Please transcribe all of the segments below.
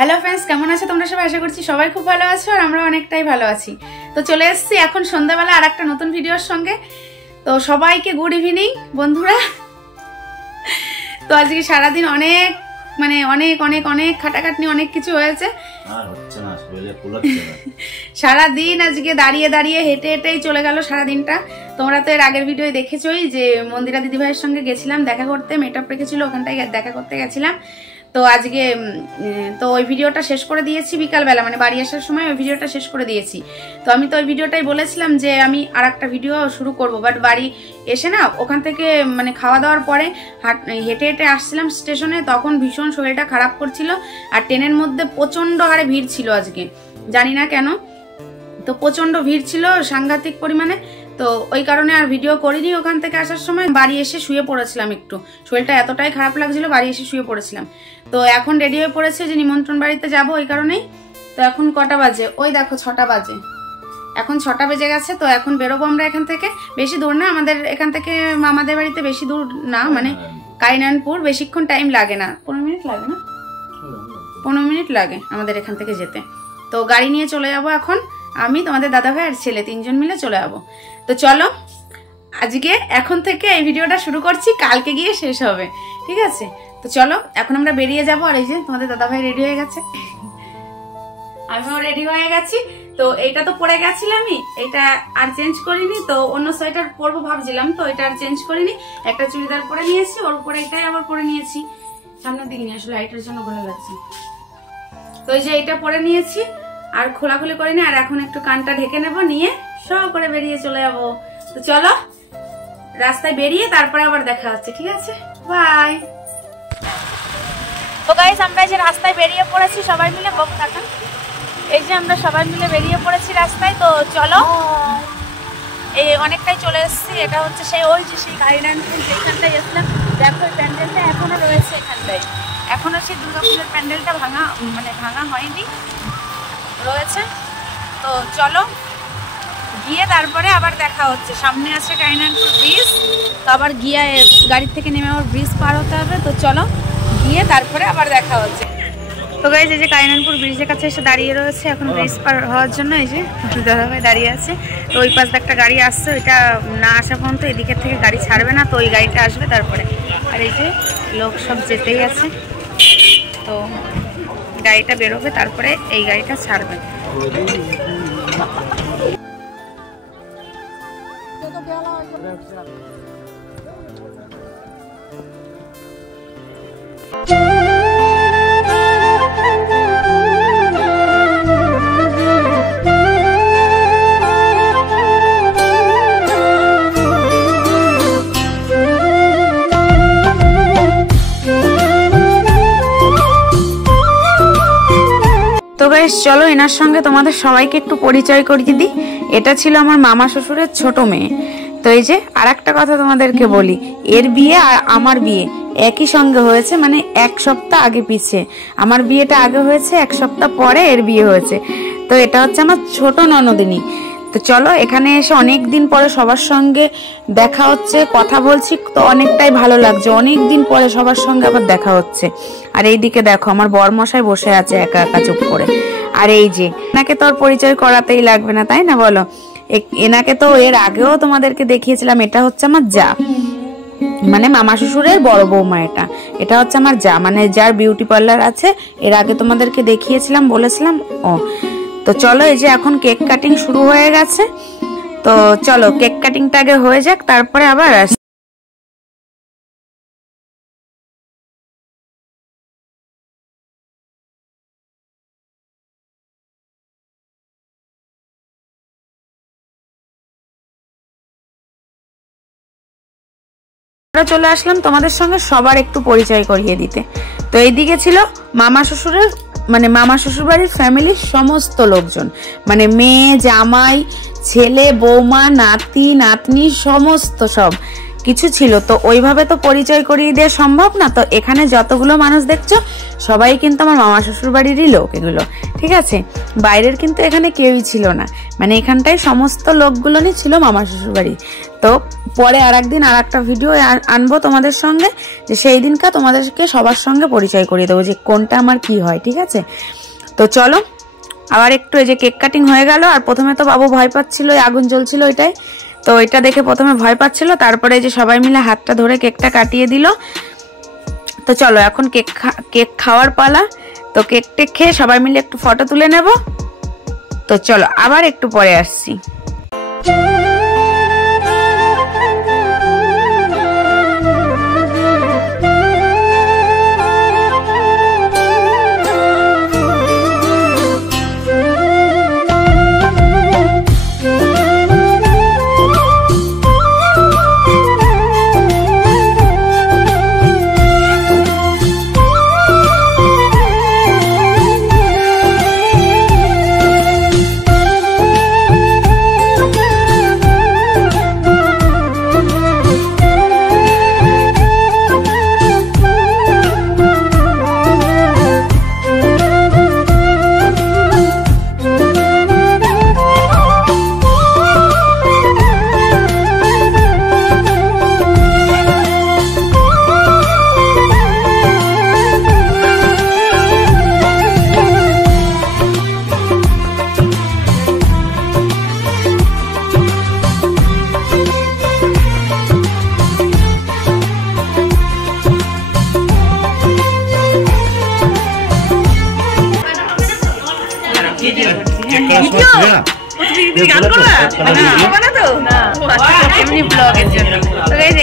Hello friends, কেমন আছো তোমরা সবাই? আশা করছি সবাই খুব ভালো আছো আর আমরা অনেকটাই ভালো আছি। তো চলে এসেছি এখন সন্ধ্যাবেলা আর একটা নতুন ভিডিওর সঙ্গে। তো সবাইকে গুড ইভিনিং বন্ধুরা। তো আজকে সারাদিন অনেক অনেক অনেক অনেক খাটাখাটনি অনেক কিছু হয়েছে। সারাদিন আজকে দাঁড়িয়ে দাঁড়িয়ে হেঁটে হেঁটেই চলে গেল সারাদিনটা। তোমরা তো এর আগের ভিডিও দেখেছোই যে মন্দিরা দিদিভাইয়ের সঙ্গে গেছিলাম দেখা করতে, মেকআপ রেখেছিল ওখানটায় দেখা করতে গেছিলাম। তো আজকে তো ওই ভিডিওটা শেষ করে দিয়েছি বিকালবেলা, মানে বাড়ি আসার সময় ওই ভিডিওটা শেষ করে দিয়েছি। তো আমি তো ওই ভিডিওটাই বলেছিলাম যে আমি আর একটা ভিডিও শুরু করব, বাট বাড়ি এসে না ওখান থেকে খাওয়া দাওয়ার পরে হেঁটে হেঁটে আসছিলাম স্টেশনে, তখন ভীষণ শরীরটা খারাপ করছিল আর ট্রেনের মধ্যে প্রচন্ড হারে ভিড় ছিল আজকে, জানি না কেন। তো প্রচন্ড ভিড় ছিল সাংঘাতিক পরিমাণে, তো ওই কারণে আর ভিডিও করিনি। ওখান থেকে আসার সময় বাড়ি এসে শুয়ে পড়েছিলাম, একটু শরীরটা এতটাই খারাপ লাগছিল বাড়ি এসে শুয়ে পড়েছিলাম। তো এখন রেডি হয়ে পড়েছে যে নিমন্ত্রণ বাড়িতে যাব, ওই কারণেই। তো এখন কটা বাজে? ওই দেখো 6টা বাজে, এখন 6টা বেজে গেছে। তো এখন বেরোবো আমরা এখান থেকে, বেশি দূর না আমাদের এখান থেকে, মামাদের বাড়িতে বেশি দূর না, মানে কাইনানপুর, বেশিক্ষণ টাইম লাগে না, 15 মিনিট লাগে না, 15 মিনিট লাগে আমাদের এখান থেকে যেতে। তো গাড়ি নিয়ে চলে যাব এখন আমি, তোমাদের দাদা ভাই আর ছেলে, 3 জন মিলে চলে যাবো। তো চলো আজকে এখন থেকে এই ভিডিওটা শুরু করছি, কালকে গিয়ে শেষ হবে, ঠিক আছে? তো চলো এখন আমরা বেরিয়ে যাবো। আর এই যে তোমাদের দাদা ভাই রেডি হয়ে গেছে, আমিও রেডি হয়ে গেছি। তো এইটা তো পরে গেছিলামই, এটা আর চেঞ্জ করিনি, তো অন্য সোয়েটার পরবো ভাবছিলাম, তো এটা আর চেঞ্জ করিনি। একটা চুড়িদার পরে নিয়েছি, ওর উপরে এটাই আবার পরে নিয়েছি। সামনের দিকে নিয়ে আসলে লাইটের জন্য ভালো লাগছে। তো এই যে এইটা পরে নিয়েছি, আর খোলাখুলি করিনি, আর এখন একটু কানটা ঢেকে নেব, নিয়ে সব করে বেরিয়ে চলে যাবো। তো চলো রাস্তায় বেরিয়ে তারপরে আবার দেখা হচ্ছে, ঠিক আছে? বাই। তো গাইস আমরা এই যে রাস্তায় বেরিয়ে পড়েছি সবাই মিলে, এই যে আমরা সবাই মিলে বেরিয়ে পড়েছি রাস্তায়। তো চলো এই অনেকটাই চলে এসেছি। এটা হচ্ছে সেই ওই যে সেই কাইনানপুর যেখানটায় এসলাম, দেখো এই প্যান্ডেলটা এখনো রয়েছে এখানটায়, এখনো সেই দুর্গাপুজোর প্যান্ডেলটা ভাঙা হয়নি, রয়েছে। তো চলো গিয়ে তারপরে আবার দেখা হচ্ছে। সামনে আছে কাইনানপুর ব্রিজ, তো আবার গিয়ে গাড়ির থেকে নেমে আবার ব্রিজ পার হতে হবে। তো চলো গিয়ে তারপরে আবার দেখা হচ্ছে। তো গাইজ এই যে কাইনানপুর ব্রিজের কাছে এসে দাঁড়িয়ে রয়েছে এখন ব্রিজ পার হওয়ার জন্য। এই যে দাদাভাই দাঁড়িয়ে আছে, তো ওই পাশ একটা গাড়ি আসছে, ওইটা না আসা পর্যন্ত এদিকের থেকে গাড়ি ছাড়বে না, তো ওই গাড়িটা আসবে তারপরে। আর এই যে লোক সব যেতেই আছে, তো গাড়িটা বেরোবে তারপরে এই গাড়িটা ছাড়বে। তো বেশ চলো এনার সঙ্গে তোমাদের সবাইকে একটু পরিচয় করিয়ে দিই। এটা ছিল আমার মামা শ্বশুরের ছোট মেয়ে। তো এই যে আর একটা কথা তোমাদেরকে বলি, এর বিয়ে আর আমার বিয়ে একই সঙ্গে হয়েছে, মানে 1 সপ্তাহ আগে পিছিয়ে। আমার বিয়েটা আগে হয়েছে, 1 সপ্তাহ পরে এর বিয়ে হয়েছে। তো এটা হচ্ছে আমার ছোট ননদিনী। তো চলো এখানে এসে অনেক দিন পরে সবার সঙ্গে দেখা হচ্ছে, কথা বলছি, তো অনেকটাই ভালো লাগছে, অনেক দিন পরে সবার সঙ্গে আবার দেখা হচ্ছে। আর এইদিকে দেখো আমার বরমশাই বসে আছে একা একা চুপ করে। আর এই যে এনাকে তো আর পরিচয় করাতেই লাগবে না, তাই না বলো? এনাকে তো এর আগেও তোমাদেরকে দেখিয়েছিলাম। এটা হচ্ছে আমার যা, মানে মামা শ্বশুরের বড় বৌমা। এটা হচ্ছে আমার যা, মানে যার বিউটি পার্লার আছে, এর আগে তোমাদেরকে দেখিয়েছিলাম, বলেছিলাম। ও তো চলো এই যে এখন কেক কাটিং শুরু হয়ে গেছে, তো চলো কেক কাটিংটা আগে হয়ে যাক, তারপরে আবার আসি। চলে আসলাম তোমাদের সঙ্গে সবার একটু পরিচয় করিয়ে দিতে। তো এইদিকে ছিল মামা শ্বশুরের, মানে মামা শ্বশুর বাড়ির ফ্যামিলির সমস্ত লোকজন, মানে মেয়ে, জামাই, ছেলে, বৌমা, নাতি, নাতনি, সমস্ত সব কিছু ছিল। তো ওইভাবে তো পরিচয় করিয়ে দেওয়া সম্ভব না। তো এখানে যতগুলো মানুষ দেখছো সবাই কিন্তু আমার মামা শ্বশুর বাড়িরই লোক এগুলো, ঠিক আছে? বাইরের কিন্তু এখানে কেউই ছিল না, মানে এখানটায় সমস্ত লোকগুলোই ছিল মামা শ্বশুর বাড়ি। তো পরে আর একদিন আর একটা ভিডিও আনবো তোমাদের সঙ্গে, যে সেই দিনকা তোমাদেরকে সবার সঙ্গে পরিচয় করিয়ে দেবো যে কোনটা আমার কি হয়, ঠিক আছে। তো চলো আবার একটু, এই যে কেক কাটিং হয়ে গেল। আর প্রথমে তো বাবু ভয় পাচ্ছিল, আগুন জ্বলছিল ওইটাই, তো এটা দেখে প্রথমে ভয় পাচ্ছিল, তারপরে যে সবাই মিলে হাতটা ধরে কেকটা কাটিয়ে দিল। তো চলো এখন কেক খাওয়ার পালা। তো কেকটা খেয়ে সবাই মিলে একটু ফটো তুলে নেব। তো চলো আবার একটু পরে আসছি।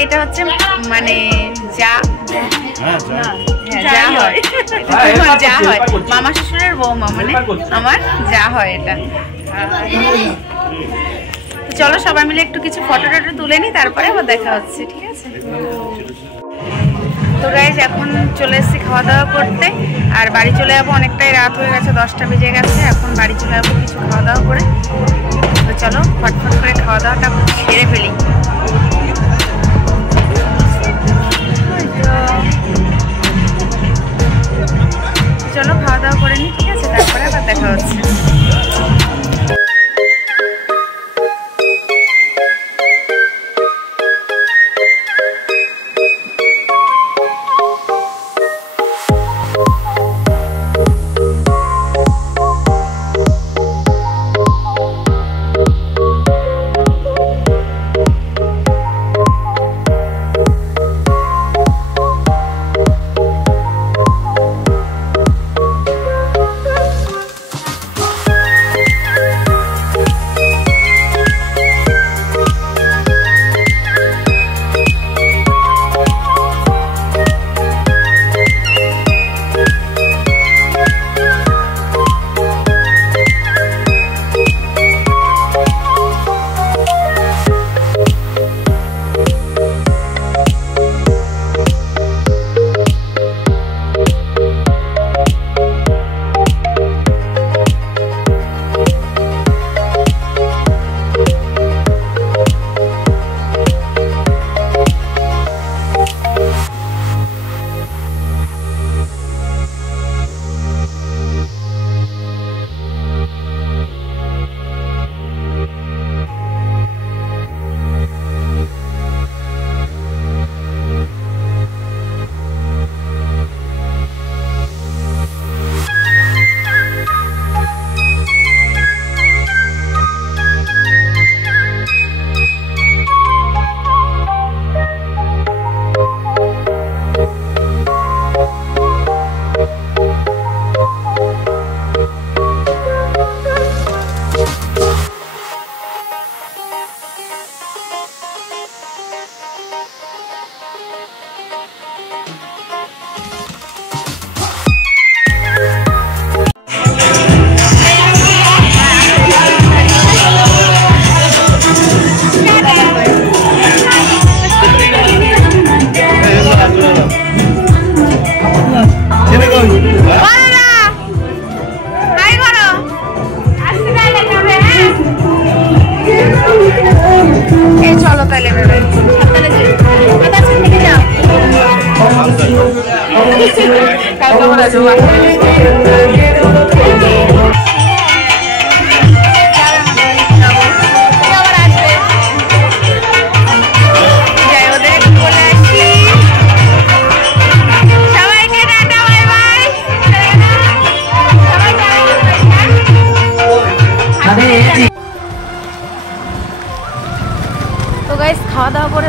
এটা হচ্ছে মানে যা হয় মামা শ্বশুরের বৌমা, মানে আমার যা হয় এটা। চলো সবাই মিলে একটু কিছু ফটো টটো তুলে নি, তারপরে আবার দেখা হচ্ছে, ঠিক আছে। তো গাইজ এখন চলে এসেছি খাওয়া দাওয়া করতে, আর বাড়ি চলে যাবো, অনেকটাই রাত হয়ে গেছে, 10টা বেজে গেছে। এখন বাড়ি চলে যাবো কিছু খাওয়া দাওয়া করে। তো চলো ফটফট করে খাওয়া দাওয়াটা সেরে ফেলি। চলো খাওয়া দাওয়া করে নি, ঠিক আছে, তারপরে আবার দেখা হচ্ছে।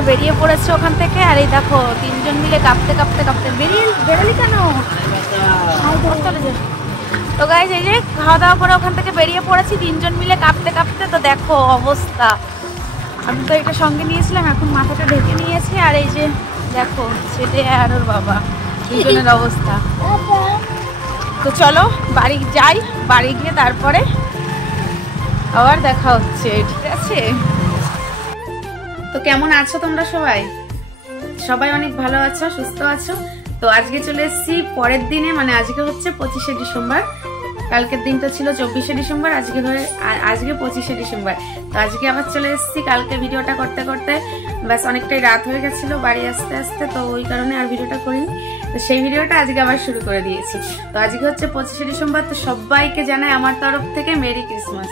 বেরিয়ে পড়েছে ওখান থেকে। আর এই দেখো তিনজন মিলে কাঁপতে কাঁপতে কাঁপতে বেরোলি কেন? তো গাইস এই যে খাওয়া দাওয়া করে ওখান থেকে বেরিয়ে পড়েছি তিনজন মিলে কাঁপতে কাঁপতে। তো দেখো অবস্থা, আমি তো এটা সঙ্গে নিয়েছিলাম, এখন মাথাটা ঢেকে নিয়েছি। আর এই যে দেখো ছেলে আর ওর বাবা দুজনের অবস্থা। তো চলো বাড়ি যাই, বাড়ি গিয়ে তারপরে আবার দেখা হচ্ছে, ঠিক আছে? তো কেমন আছো তোমরা সবাই? সবাই অনেক ভালো আছো, সুস্থ আছো? তো আজকে চলে এসেছি পরের দিনে, মানে আজকে হচ্ছে 25শে ডিসেম্বর। কালকের দিনটা ছিল 24শে ডিসেম্বর, আজকে 25শে ডিসেম্বর। তো আজকে আবার চলে এসেছি। কালকে ভিডিওটা করতে করতে ব্যাস অনেকটাই রাত হয়ে গেছিল বাড়ি আসতে আসতে, তো ওই কারণে আর ভিডিওটা করিনি। তো সেই ভিডিওটা আজকে আবার শুরু করে দিয়েছি। তো আজকে হচ্ছে 25শে ডিসেম্বর, তো সবাইকে জানাই আমার তরফ থেকে মেরি ক্রিসমাস।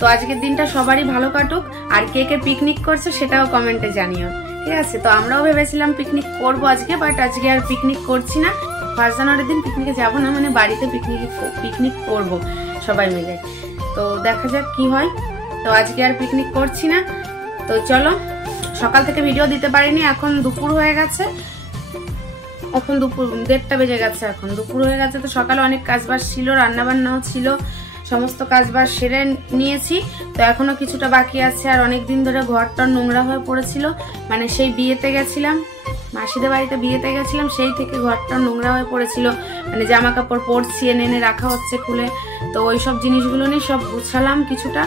তো আজকের দিনটা সবারই ভালো কাটুক। আর কে কে পিকনিক করছো সেটাও কমেন্টে জানিও, ঠিক আছে? তো আমরাও ভেবেছিলাম পিকনিক করবো আজকে, বাট আজকে আর পিকনিক করছি না। 1 জানুয়ারির দিন পিকনিকে যাবো না, মানে বাড়িতে পিকনিক করব সবাই মিলে। তো দেখা যাক কি হয়। তো আজকে আর পিকনিক করছি না। তো চলো, সকাল থেকে ভিডিও দিতে পারিনি, এখন দুপুর হয়ে গেছে, এখন দুপুর 1:30টা বেজে গেছে, এখন দুপুর হয়ে গেছে। তো সকালে অনেক কাজবাজ ছিল, রান্নাবান্নাও ছিল, সমস্ত কাজবাজ সেরে নিয়েছি। তো এখনো কিছুটা বাকি আছে। আর অনেকদিন ধরে ঘরটা নোংরা হয়ে পড়েছিল, মানে সেই বিয়েতে গেছিলাম, মাসিদের বাড়িতে বিয়েতে গেছিলাম, সেই থেকে ঘরটা নোংরা হয়ে পড়েছিল, মানে জামা কাপড় পরছি এনে এনে রাখা হচ্ছে খুলে। তো ওই সব জিনিসগুলো নিয়ে সব গুছালাম কিছুটা,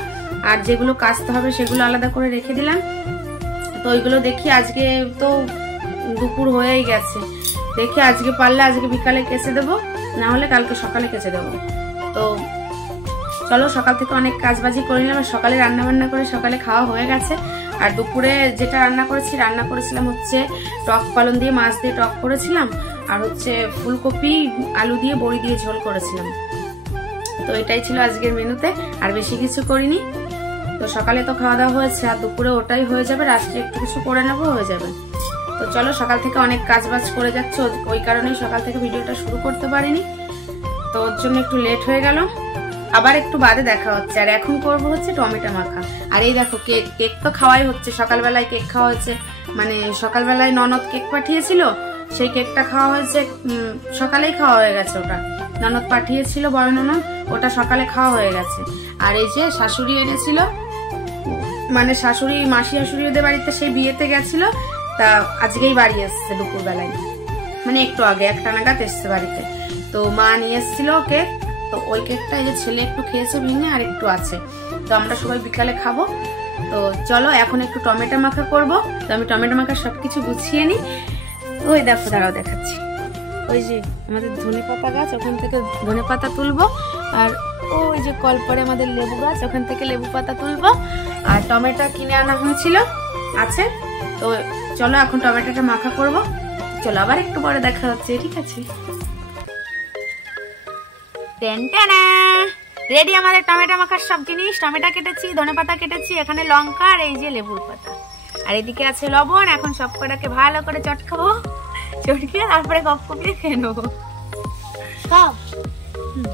আর যেগুলো কাচতে হবে সেগুলো আলাদা করে রেখে দিলাম। তো ওইগুলো দেখি, আজকে তো দুপুর হয়েই গেছে, দেখি আজকে পারলে আজকে বিকালে কেচে দেবো, না হলে কালকে সকালে কেচে দেবো। তো চলো, সকাল থেকে অনেক কাজবাজি করে নিলাম। সকালে রান্না বান্না করে সকালে খাওয়া হয়ে গেছে। আর দুপুরে যেটা রান্না করেছিলাম হচ্ছে টক পালন দিয়ে, মাছ দিয়ে টক করেছিলাম, আর হচ্ছে ফুলকপি আলু দিয়ে বড়ি দিয়ে ঝোল করেছিলাম। তো এটাই ছিল আজকের মেনুতে, আর বেশি কিছু করিনি। তো সকালে তো খাওয়া দাওয়া হয়েছে, আর দুপুরে ওটাই হয়ে যাবে, রাত্রে একটু কিছু করে নেবো, হয়ে যাবে। তো চলো, সকাল থেকে অনেক কাজবাজ করে যাচ্ছে, ওই কারণেই সকাল থেকে ভিডিওটা শুরু করতে পারিনি। তো ওর জন্য একটু লেট হয়ে গেল। আবার একটু বাদে দেখা হচ্ছে। আর এখন করবো হচ্ছে টমেটো মাখা। আর এই দেখো কেক তো খাওয়াই হচ্ছে, সকালবেলায় কেক খাওয়া হয়েছে, মানে সকালবেলায় ননদ কেক পাঠিয়েছিল, সেই কেকটা খাওয়া হয়েছে, সকালেই খাওয়া হয়ে গেছে। ওটা ননদ পাঠিয়েছিল, বড় ননদ, ওটা সকালে খাওয়া হয়ে গেছে। আর এই যে শাশুড়ি এনেছিল, মানে মাসি শাশুড়ি ওদের বাড়িতে সেই বিয়েতে গেছিল, তা আজকেই বাড়ি এসছে দুপুরবেলায়, মানে একটু আগে 1টা নাগাদ এসছে বাড়িতে। তো মা নিয়ে এসেছিল কেক, তো ওই কেকটা এই যে ছেলে একটু খেয়েছে ভেঙে, আর একটু আছে। তো আমরা সবাই বিকালে খাবো। তো চলো, এখন একটু টমেটো মাখা করব। তো আমি টমেটো মাখা সবকিছু গুছিয়ে নিই। ওই দেখো, দাঁড়াও দেখাচ্ছি। ওই যে আমাদের ধনেপাতা গাছ, ওখান থেকে ধনেপাতা তুলবো। আর ওই যে কলপারে আমাদের লেবু গাছ, ওখান থেকে লেবু পাতা তুলবো। আর টমেটো কিনে আনা হয়েছিল, আছে। তো চলো, এখন টমেটোটা মাখা করব। চলো, আবার একটু পরে দেখা হচ্ছে, ঠিক আছে? রেডি আমাদের টমেটো মাখার সব জিনিস। টমেটো কেটেছি, ধনেপাতা কেটেছি, এখানে লঙ্কা, আর এই যে লেবুর পাতা, আর এদিকে আছে লবণ। এখন সব কটাকে ভালো করে চটকাবো, চটকিয়ে তারপরে কপ কপিয়ে খেয়ে নেবো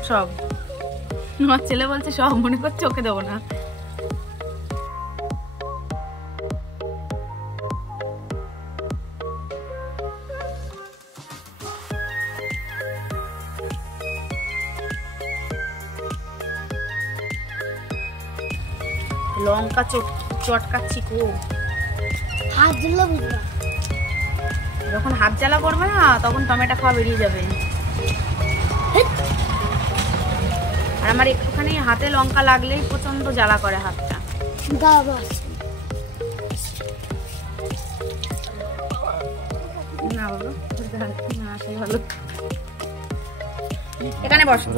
সব। আমার ছেলে বলছে সব, মনে করছে ওকে দেবো না। লঙ্কা চটকাচ্ছি খুব। যখন হাত জ্বালা করবে না, তখন টমেটো খাওয়া বেরিয়ে যাবে। আর আমার একটুখানি হাতে লঙ্কা লাগলেই প্রচন্ড জ্বালা করে হাতটা। না বাবা, না সেই ভালো। এখানে বসো।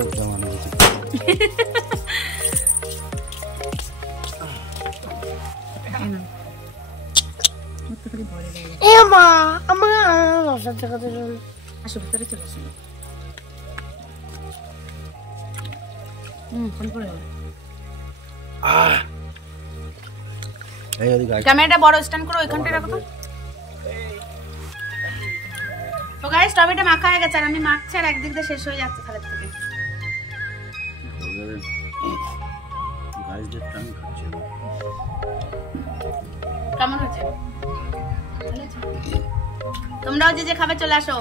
ক্যামেরাটা বড় স্ট্যান্ড করো, ওইখানটা রাখো তো। তো গাইস, টমেটো মাখা হয়ে গেছে, আর আমি মাখছি, আর একদিক দিয়ে শেষ হয়ে যাচ্ছে থালের থেকে। কেমন হয়েছে? তোমরাও যে যে খাবে চলে আসো।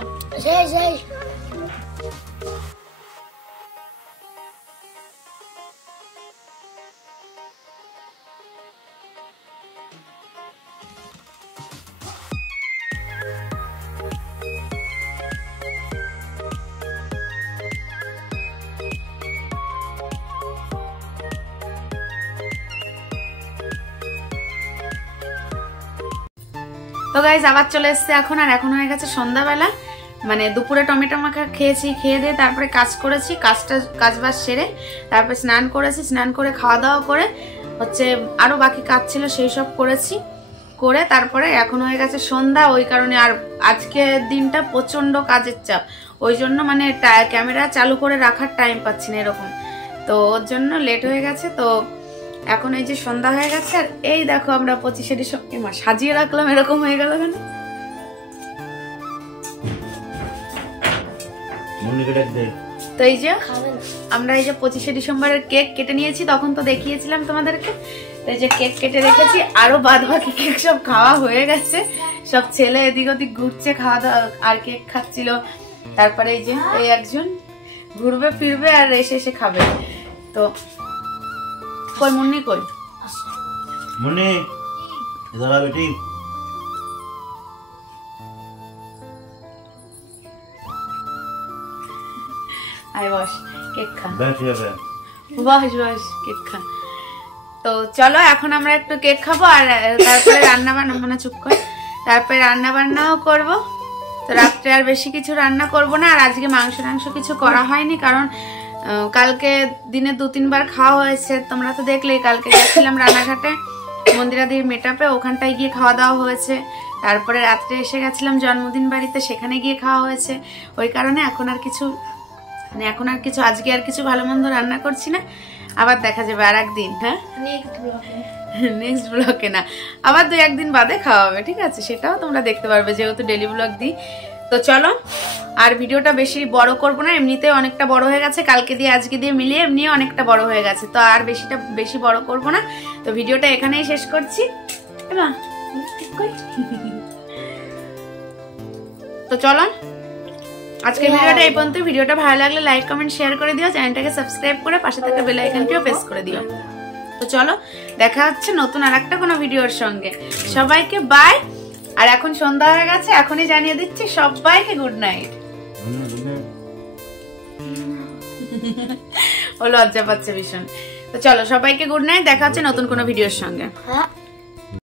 তো গাইজ আবার চলে এসছে এখন, আর এখন হয়ে গেছে সন্ধ্যাবেলা। মানে দুপুরে টমেটো মাখা খেয়েছি, খেয়ে দিয়ে তারপরে কাজ করেছি, কাজবাজ সেরে তারপরে স্নান করেছি, স্নান করে খাওয়া দাওয়া করে হচ্ছে আরো বাকি কাজ ছিল সেই সব করেছি, করে তারপরে এখন হয়ে গেছে সন্ধ্যা। ওই কারণে আর আজকের দিনটা প্রচন্ড কাজের চাপ, ওই জন্য মানে ক্যামেরা চালু করে রাখার টাইম পাচ্ছি না এরকম, তো ওর জন্য লেট হয়ে গেছে। তো এখন এই যে সন্ধ্যা হয়ে গেছে, আর এই দেখো আমরা 25শে ডিসেম্বর সাজিয়ে রাখলাম, এরকম হয়ে গেল কেন? তো এই যে আমরা এই যে 25শে ডিসেম্বরের কেক কেটে নিয়েছি, তখন তো দেখিয়েছিলাম তোমাদেরকে। এই যে কেক কেটে রেখেছি, আরো বাদ বাকি কেক সব খাওয়া হয়ে গেছে, সব ছেলে এদিক ওদিক ঘুরছে, খাওয়া দাওয়া আর কেক খাচ্ছিল। তারপরে এই যে এই একজন ঘুরবে ফিরবে আর এসে এসে খাবে। তো কই মুন্নি, কই মুন্নি इधर आ बेटी। আয় বস, কেক খা। बैठ जा बे। বস বস, কেক খা। তো চলো এখন আমরা একটু কেক খাবো, আর তারপরে রান্না বান্না, মানে চুপ কর, তারপরে রান্না বান্নাও করব। তো রাত্রে আর বেশি কিছু রান্না করব না, আর আজকে মাংস কিছু করা হয়নি, কারণ কালকে দিনে 2-3 বার খাওয়া হয়েছে, তোমরা তো দেখলেই। কালকে গেছিলাম রানাঘাটে মন্দিরাদির মেটআপে, ওখানটায় গিয়ে খাওয়া দাওয়া হয়েছে। তারপরে রাত্রে এসে গেছিলাম জন্মদিন বাড়িতে, সেখানে গিয়ে খাওয়া হয়েছে। ওই কারণে এখন আর কিছু আজকে আর কিছু ভালো মন্দ রান্না করছি না। আবার দেখা যাবে আর একদিন, হ্যাঁ নেক্সট ব্লগে না, আবার 2-1 দিন বাদে খাওয়া হবে, ঠিক আছে? সেটাও তোমরা দেখতে পারবে, যেহেতু ডেলি ব্লগ দিই। তো চলো আর ভিডিওটা বেশি বড় করব না, এমনিতে অনেকটা বড় হয়ে গেছে, কালকে দিয়ে আজকে দিয়ে মিলিয়ে এমনি অনেকটা বড় হয়ে গেছে। তো আর বেশি বড় করব না, তো ভিডিওটা এখানেই শেষ করছি। তো চলো আজকের ভিডিওটা এই পর্যন্ত। ভিডিওটা ভালো লাগলে লাইক কমেন্ট শেয়ার করে দিও, চ্যানেলটাকে সাবস্ক্রাইব করে পাশে থাকা বেল আইকনটিও প্রেস করে দিও। তো চলো দেখা হচ্ছে নতুন আরেকটা কোনো ভিডিওর সঙ্গে। সবাইকে বাই। আর এখন সন্ধ্যা হয়ে গেছে, এখনই জানিয়ে দিচ্ছি সবাইকে গুড নাইট। ও লজ্জা পাচ্ছে ভীষণ। তো চলো সবাইকে গুড নাইট, দেখা হচ্ছে নতুন কোনো ভিডিওর সঙ্গে।